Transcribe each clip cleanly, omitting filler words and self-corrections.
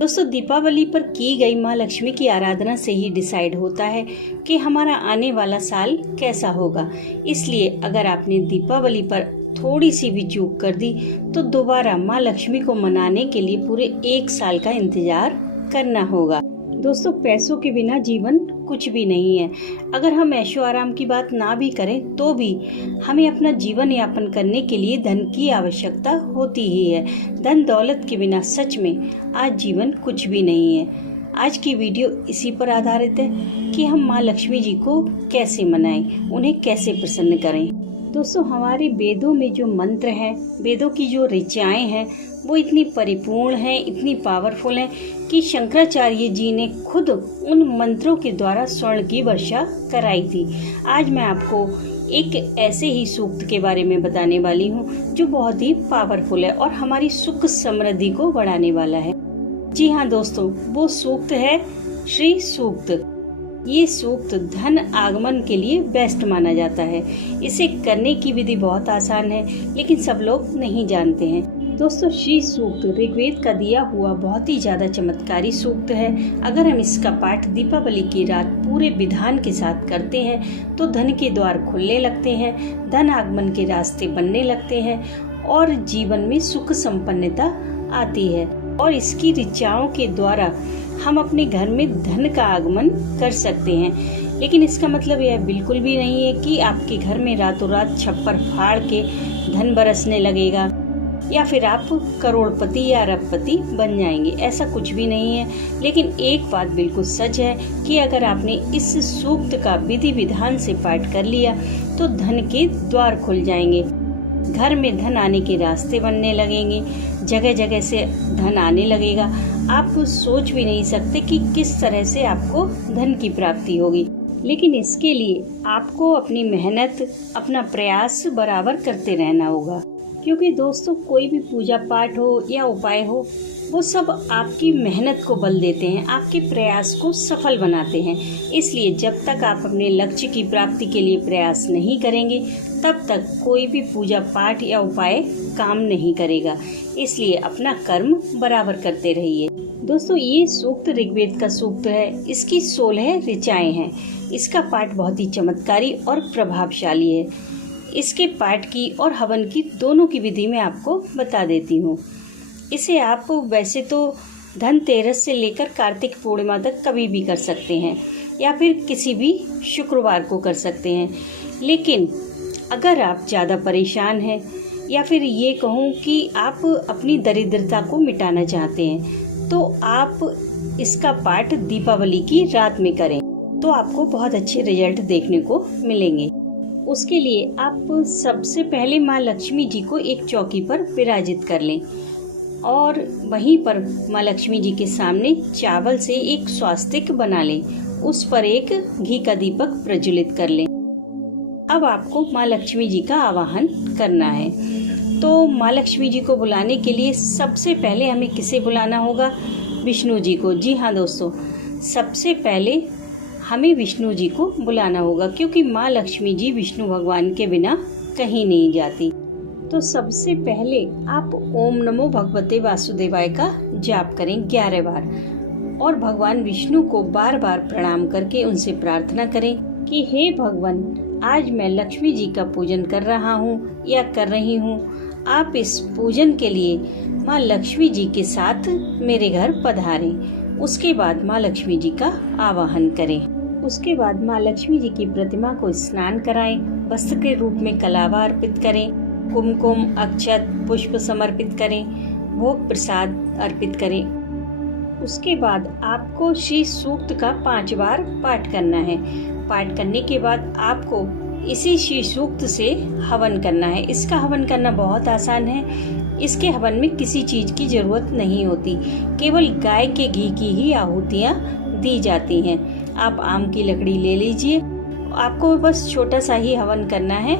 दोस्तों, दीपावली पर की गई माँ लक्ष्मी की आराधना से ही डिसाइड होता है कि हमारा आने वाला साल कैसा होगा। इसलिए अगर आपने दीपावली पर थोड़ी सी भी चूक कर दी तो दोबारा माँ लक्ष्मी को मनाने के लिए पूरे 1 साल का इंतजार करना होगा। दोस्तों, पैसों के बिना जीवन कुछ भी नहीं है। अगर हम ऐशो आराम की बात ना भी करें तो भी हमें अपना जीवन यापन करने के लिए धन की आवश्यकता होती ही है। धन दौलत के बिना सच में आज जीवन कुछ भी नहीं है। आज की वीडियो इसी पर आधारित है कि हम माँ लक्ष्मी जी को कैसे मनाएं, उन्हें कैसे प्रसन्न करें। दोस्तों, हमारे वेदों में जो मंत्र हैं, वेदों की जो ऋचाएं हैं, वो इतनी परिपूर्ण हैं, इतनी पावरफुल हैं कि शंकराचार्य जी ने खुद उन मंत्रों के द्वारा स्वर्ण की वर्षा कराई थी। आज मैं आपको एक ऐसे ही सूक्त के बारे में बताने वाली हूँ जो बहुत ही पावरफुल है और हमारी सुख समृद्धि को बढ़ाने वाला है। जी हाँ दोस्तों, वो सूक्त है श्री सूक्त। ये सूक्त धन आगमन के लिए बेस्ट माना जाता है। इसे करने की विधि बहुत आसान है, लेकिन सब लोग नहीं जानते हैं। दोस्तों, श्री सूक्त ऋग्वेद का दिया हुआ बहुत ही ज्यादा चमत्कारी सूक्त है। अगर हम इसका पाठ दीपावली की रात पूरे विधान के साथ करते हैं तो धन के द्वार खुलने लगते हैं, धन आगमन के रास्ते बनने लगते हैं और जीवन में सुख संपन्नता आती है। और इसकी ऋचाओं के द्वारा हम अपने घर में धन का आगमन कर सकते हैं। लेकिन इसका मतलब यह बिल्कुल भी नहीं है कि आपके घर में रातों रात छप्पर फाड़ के धन बरसने लगेगा या फिर आप करोड़पति या अरबपति बन जाएंगे। ऐसा कुछ भी नहीं है। लेकिन एक बात बिल्कुल सच है कि अगर आपने इस सूक्त का विधि विधान से पाठ कर लिया तो धन के द्वार खुल जाएंगे, घर में धन आने के रास्ते बनने लगेंगे, जगह जगह से धन आने लगेगा। आप सोच भी नहीं सकते कि किस तरह से आपको धन की प्राप्ति होगी। लेकिन इसके लिए आपको अपनी मेहनत, अपना प्रयास बराबर करते रहना होगा। क्योंकि दोस्तों, कोई भी पूजा पाठ हो या उपाय हो, वो सब आपकी मेहनत को बल देते हैं, आपके प्रयास को सफल बनाते हैं। इसलिए जब तक आप अपने लक्ष्य की प्राप्ति के लिए प्रयास नहीं करेंगे तब तक कोई भी पूजा पाठ या उपाय काम नहीं करेगा। इसलिए अपना कर्म बराबर करते रहिए। दोस्तों, ये सूक्त ऋग्वेद का सूक्त है। इसकी 16 ऋचाएं हैं। इसका पाठ बहुत ही चमत्कारी और प्रभावशाली है। इसके पाठ की और हवन की दोनों की विधि मैं आपको बता देती हूँ। इसे आप वैसे तो धनतेरस से लेकर कार्तिक पूर्णिमा तक कभी भी कर सकते हैं या फिर किसी भी शुक्रवार को कर सकते हैं। लेकिन अगर आप ज़्यादा परेशान हैं या फिर ये कहूँ कि आप अपनी दरिद्रता को मिटाना चाहते हैं तो आप इसका पाठ दीपावली की रात में करें तो आपको बहुत अच्छे रिजल्ट देखने को मिलेंगे। उसके लिए आप सबसे पहले माँ लक्ष्मी जी को एक चौकी पर विराजित कर लें और वहीं पर माँ लक्ष्मी जी के सामने चावल से एक स्वास्तिक बना लें। उस पर एक घी का दीपक प्रज्वलित कर लें। अब आपको माँ लक्ष्मी जी का आवाहन करना है। तो माँ लक्ष्मी जी को बुलाने के लिए सबसे पहले हमें किसे बुलाना होगा? विष्णु जी को। जी हाँ दोस्तों, सबसे पहले हमें विष्णु जी को बुलाना होगा, क्योंकि माँ लक्ष्मी जी विष्णु भगवान के बिना कहीं नहीं जाती। तो सबसे पहले आप ओम नमो भगवते वासुदेवाय का जाप करें 11 बार और भगवान विष्णु को बार बार प्रणाम करके उनसे प्रार्थना करें कि हे भगवान, आज मैं लक्ष्मी जी का पूजन कर रहा हूँ या कर रही हूँ। आप इस पूजन के लिए माँ लक्ष्मी जी के साथ मेरे घर पधारें। उसके बाद माँ लक्ष्मी जी का आवाहन करें। उसके बाद माँ लक्ष्मी जी की प्रतिमा को स्नान कराएं, वस्त्र के रूप में कलावा अर्पित करें, कुमकुम, अक्षत, पुष्प समर्पित करें, भोग प्रसाद अर्पित करें। उसके बाद आपको श्री सूक्त का 5 बार पाठ करना है। पाठ करने के बाद आपको इसी श्री सूक्त से हवन करना है। इसका हवन करना बहुत आसान है। इसके हवन में किसी चीज की जरूरत नहीं होती, केवल गाय के घी की ही आहुतियाँ दी जाती हैं। आप आम की लकड़ी ले लीजिए। आपको बस छोटा सा ही हवन करना है।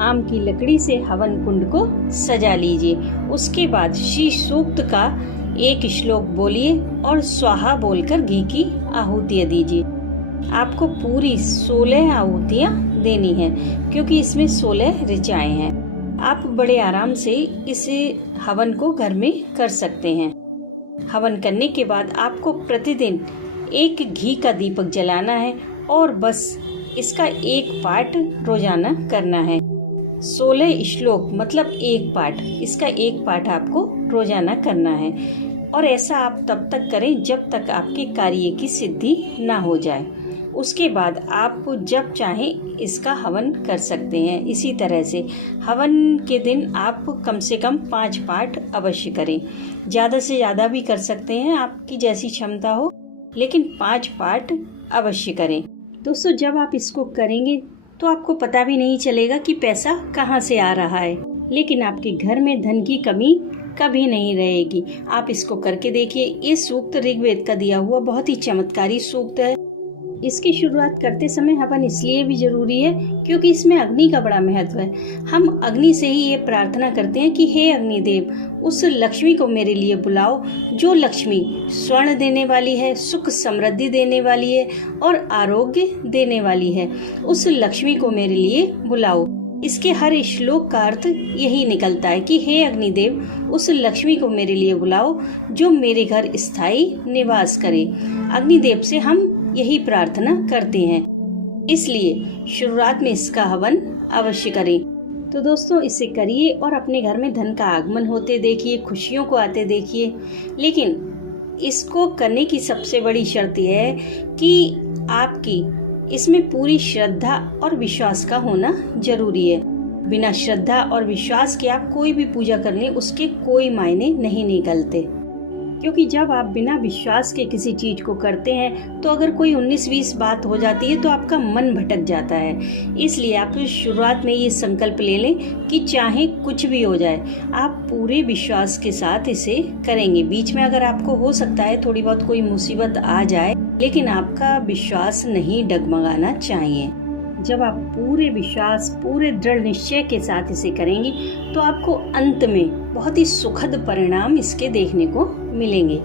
आम की लकड़ी से हवन कुंड को सजा लीजिए। उसके बाद श्री सूक्त का एक श्लोक बोलिए और स्वाहा बोलकर घी की आहुतियाँ दीजिए। आपको पूरी 16 आहुतियाँ देनी है, क्योंकि इसमें 16 ऋचाएं हैं। आप बड़े आराम से इस हवन को घर में कर सकते हैं। हवन करने के बाद आपको प्रतिदिन एक घी का दीपक जलाना है और बस इसका एक पाठ रोजाना करना है। 16 श्लोक मतलब एक पाठ, इसका एक पाठ आपको रोजाना करना है और ऐसा आप तब तक करें जब तक आपके कार्य की सिद्धि ना हो जाए। उसके बाद आप जब चाहें इसका हवन कर सकते हैं। इसी तरह से हवन के दिन आप कम से कम 5 पाठ अवश्य करें। ज़्यादा से ज़्यादा भी कर सकते हैं, आपकी जैसी क्षमता हो, लेकिन 5 पाठ अवश्य करें। दोस्तों, जब आप इसको करेंगे तो आपको पता भी नहीं चलेगा कि पैसा कहाँ से आ रहा है, लेकिन आपके घर में धन की कमी कभी नहीं रहेगी। आप इसको करके देखिए। ये सूक्त ऋग्वेद का दिया हुआ बहुत ही चमत्कारी सूक्त है। इसकी शुरुआत करते समय हवन इसलिए भी जरूरी है क्योंकि इसमें अग्नि का बड़ा महत्व है। हम अग्नि से ही ये प्रार्थना करते हैं कि हे अग्निदेव, उस लक्ष्मी को मेरे लिए बुलाओ जो लक्ष्मी स्वर्ण देने वाली है, सुख समृद्धि देने वाली है और आरोग्य देने वाली है। उस लक्ष्मी को मेरे लिए बुलाओ। इसके हर श्लोक का अर्थ यही निकलता है कि हे अग्निदेव, उस लक्ष्मी को मेरे लिए बुलाओ जो मेरे घर स्थायी निवास करे। अग्निदेव से हम यही प्रार्थना करते हैं, इसलिए शुरुआत में इसका हवन अवश्य करें। तो दोस्तों, इसे करिए और अपने घर में धन का आगमन होते देखिए, खुशियों को आते देखिए। लेकिन इसको करने की सबसे बड़ी शर्त यह है कि आपकी इसमें पूरी श्रद्धा और विश्वास का होना जरूरी है। बिना श्रद्धा और विश्वास के आप कोई भी पूजा कर लें, उसके कोई मायने नहीं निकलते। क्योंकि जब आप बिना विश्वास के किसी चीज को करते हैं तो अगर कोई 19-20 बात हो जाती है तो आपका मन भटक जाता है। इसलिए आप शुरुआत में ये संकल्प ले लें कि चाहे कुछ भी हो जाए, आप पूरे विश्वास के साथ इसे करेंगे। बीच में अगर आपको हो सकता है थोड़ी बहुत कोई मुसीबत आ जाए, लेकिन आपका विश्वास नहीं डगमगाना चाहिए। जब आप पूरे विश्वास, पूरे दृढ़ निश्चय के साथ इसे करेंगे तो आपको अंत में बहुत ही सुखद परिणाम इसके देखने को मिलेंगे।